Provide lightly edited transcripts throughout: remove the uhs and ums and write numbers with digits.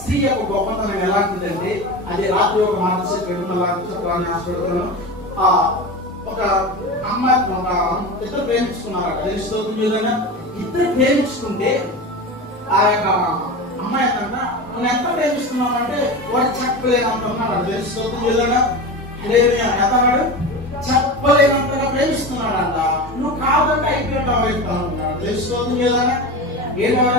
స్త్రీ యొక్క గొప్పతనం ఎలాంటిదంటే అది రాత్రి ఒక మాట చెప్పాలని ఆశపడుతున్నాను. ఒక అమ్మాయి ఇద్దరు ప్రేమించుకున్నారట. ఇద్దరు ప్రేమించుకుంటే ఆ యొక్క అమ్మాయి ఏంటంట, నువ్వు ఎంత ప్రేమిస్తున్నావు అంటే వాడు చెప్పలేనంత ఉన్నాడు. తెలుస్తుందా ఎంతన్నాడు? చెప్పలేనంతగా ప్రేమిస్తున్నాడంట. నువ్వు కాదంటే అయిపోయాడు. తెలుస్తుంది కదా? ఏమన్నా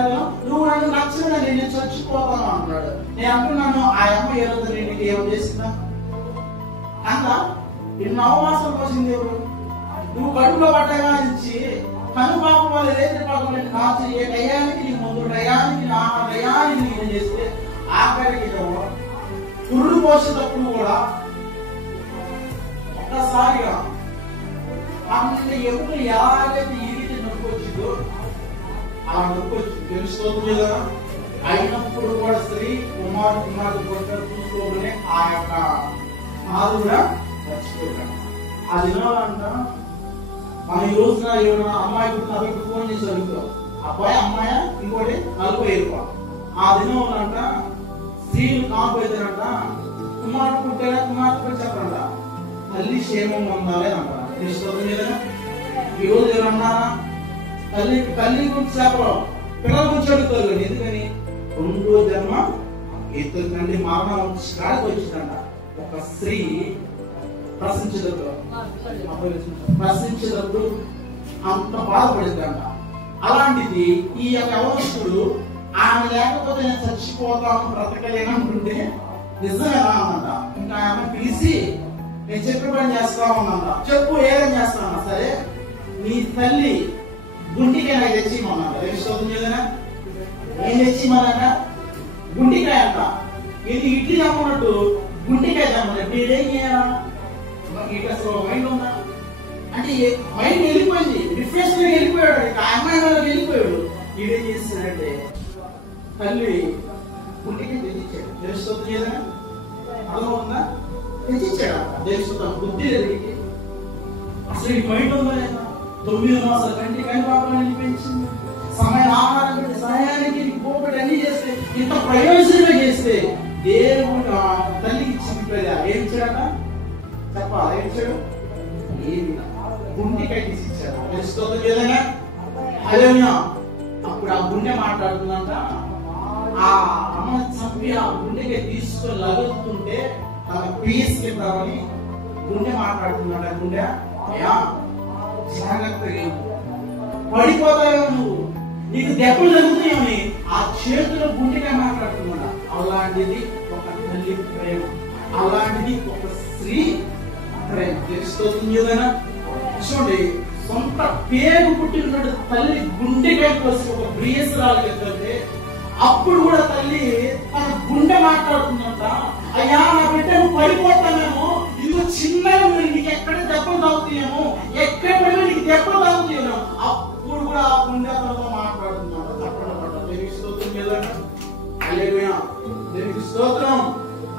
నువ్వు నన్ను నచ్చలేదని నేను చచ్చిపోతాను అన్నాడు. నేను అంటున్నాను, ఆ అమ్మ ఏ రోజు నేను ఏం చేసిందా అంత నిన్ను అవమాసం పోసింది ఎవరు? నువ్వు కడుపులో పడ్డగా నుంచి కనుపాపం వాళ్ళు ఏదైతే పాపం కాల్చి ఏ టయానికి నీ ముందు టయానికి నా టయానికి నేను చేస్తే ఆఖరికి పురుడు పోసేటప్పుడు కూడా ఒక్కసారిగా అంత ఎప్పుడు ఎలాగైతే ఈడికి నొప్పొచ్చిందో అలా నొప్పొచ్చు. తెలుసుకోవచ్చు కదా? అయినప్పుడు కూడా స్త్రీ కుమారుడు చూసుకోగానే ఆ యొక్క నాదు కూడా మర్చిపోయాడు. ఆ దినాలంట మన ఈ రోజున ఎవరైనా అమ్మాయి పుట్టిన ఫోన్ చేసి అడుగుతాం, అబ్బాయి అమ్మాయి ఇంకోటి 40 రూపాయలు. ఆ దినం అంట స్త్రీలు కాకపోయితేనంట కుమారుడు పుట్టారా కుమార్తె చెప్పంట తల్లి క్షేమంగా ఉండాలి అంటారు. ఈ రోజు ఎవరన్నారా తల్లి గురించి చెప్పడం పిల్లల గురించి అడుగుతారు. ఎందుకని 2వ జన్మ ఎత్తుకండి మరణం వచ్చిందంట. ఒక స్త్రీ ప్రశ్నించేటప్పుడు అంత బాధపడిందంట. అలాంటిది ఈ యొక్క యవనస్తుడు ఆమె లేకపోతే నేను చచ్చిపోతాను బ్రతకలేనంటుంటే నిజమేనా అన్నంట. ఇంకా ఆమె పిలిచి నేను చెప్పే పని చేస్తా ఉన్నంట. చెప్పు ఏదేం చేస్తానా సరే నీ తల్లి గుంటికాయ నాకు తెచ్చిమన్నాడు. తెలుస్తుందా? ఏం తెచ్చిమన్నాక గుంటికాయ అంట. ఇది ఇడ్లీ తమ్మన్నట్టు గుంటికాయ తమ్మన్నట్టు నేనేం చేయాలా? ఇక అసలు మైండ్ ఉందా అంటే మైండ్ వెళ్ళిపోయింది. రిఫ్రెష్ వెళ్ళిపోయాడు. ఇక అమ్మాయి వెళ్ళిపోయాడు. ఇదేం చేస్తాడంటే తల్లి గుంటికాయ తెచ్చిచ్చాడు. తెలుస్తుందా? అర్థమవుతుందా? తెచ్చిచ్చాడు. తెలుస్తుందా? బుద్ధి లేదు. అసలు ఈ మైండ్ ఉందా లేదా? 9 మాసాల కంటి కానీ పాపాన్ని పెంచింది. సమయం ఆహారం పెట్టి సమయానికి పోగొట్టి అన్ని చేస్తే ఇంత ప్రయోజనంగా చేస్తే దేవుడు తల్లికి ఇచ్చింది ఏం ఇచ్చాడట చెప్పాలి. ఏం ఇచ్చాడు? ఏమి గుండెకాయ తీసి ఇచ్చాడు. తెలుసుకోవద్దు ఏదైనా అదేనా అప్పుడు ఆ గుండె మాట్లాడుతుందంట. ఆ అమ్మ చంపి ఆ గుండెకాయ తీసుకొని లగుతుంటే తన పీసుకెళ్తామని గుండె మాట్లాడుతుందంట. గుండె అయ్యా జాగ్రత్తగా పడిపోతాయో నువ్వు, నీకు దెబ్బలు తగ్గుతాయని ఆ చేతిలో గుండెగా మాట్లాడుతున్నాడు. అలాంటిది ఒక తల్లి ప్రేమ, అలాంటిది ఒక స్త్రీ ప్రేమ. తెలుసుకోవచ్చు ఏదైనా చూడండి, సొంత పేరు పుట్టినటువంటి తల్లి గుండెగా కోసం ఒక ప్రియసరాలు వెళ్తుంటే అప్పుడు కూడా తల్లి తన గుండె మాట్లాడుతుందంట. అయ్యా నా బిడ్డ నువ్వు పడిపోతానేమో, ఇదిగో చిన్నగా నీకు ఎక్కడ దెబ్బలు తాగుతాయేమో, ఎక్కడ నీకు దెబ్బలు తాగుతాయేమో. అప్పుడు కూడా ఆ గుండె తనతో మాట్లాడుతున్నాడు. తప్పకుండా దేనికి స్తోత్రం లేదంట. హల్లెలూయా, దేనికి స్తోత్రం.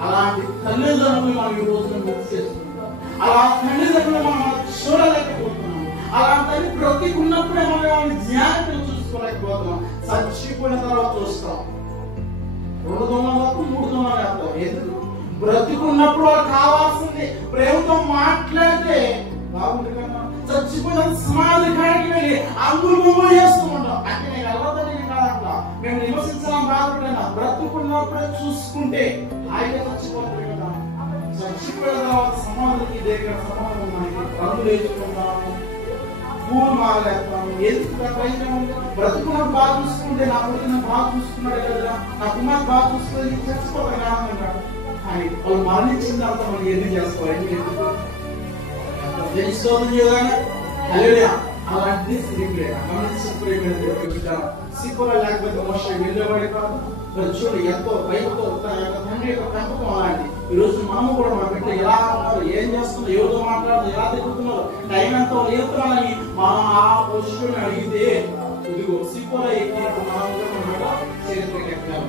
అలాంటి తల్లిదండ్రులు మనం ఈ రోజున మిస్ చేస్తున్నాం. అలా తల్లిదండ్రులు మనం చూడలేకపోతున్నాం. అలాంటి తల్లి బ్రతికున్నప్పుడే మనం జ్ఞానం చూసుకోలేకపోతున్నాం. చచ్చిపోయిన తర్వాత చూస్తాం. 2 దొంగలు వరకు 3 దొంగలు వేస్తాం. ఎందుకు? బ్రతికున్నప్పుడు వాళ్ళకి కావాల్సింది ప్రేమతో మాట్లాడితే బాగుంది కదా. చచ్చిపోయిన సమాధి కాడికి వెళ్ళి అంగులు గుంగులు చేస్తూ ఉంటాం. అంటే నేను వెళ్ళదని నేను కాదట్లా, మేము నివసించాలని బాధపడినా బ్రతుకున్నప్పుడే చూసుకుంటే ఆయన చచ్చిపోతుంది కదా. చచ్చిపోయిన తర్వాత సమాధికి దగ్గర సమాధి ఉన్నాయి, రంగులు వేసుకుంటాము, పూలు మారేస్తాము. ఎందుకు బ్రతుకున్నప్పుడు బాగా చూసుకుంటే నా కొడుకు బాగా చూసుకున్నాడు కదా, నా కుమార్ బాగా చూసుకుని చచ్చిపోతాను కాదన్నాడు. కానీ వాళ్ళు మరణించిన తర్వాత మనం ఎందుకు చేసుకోవాలి? అలాంటి సిక్కులు లేకపోతే మోసం వెళ్ళబడి కాదు. చూడు ఎంతో భయంతో తన యొక్క తండ్రి యొక్క పెంపకం అలాంటి. ఈ రోజు మనము కూడా మన బిడ్డ ఎలా ఉన్నారు, ఏం చేస్తున్నారు, ఎవరితో మాట్లాడుతున్నారు, ఎలా తిరుగుతున్నారు, టైం ఎంతో లేతున్నారని మనం ఆ పొజిషన్ అడిగితే ఇదిగో సిక్కులు ఎక్కినట్టు మనం చరిత్రకి ఎక్కాము.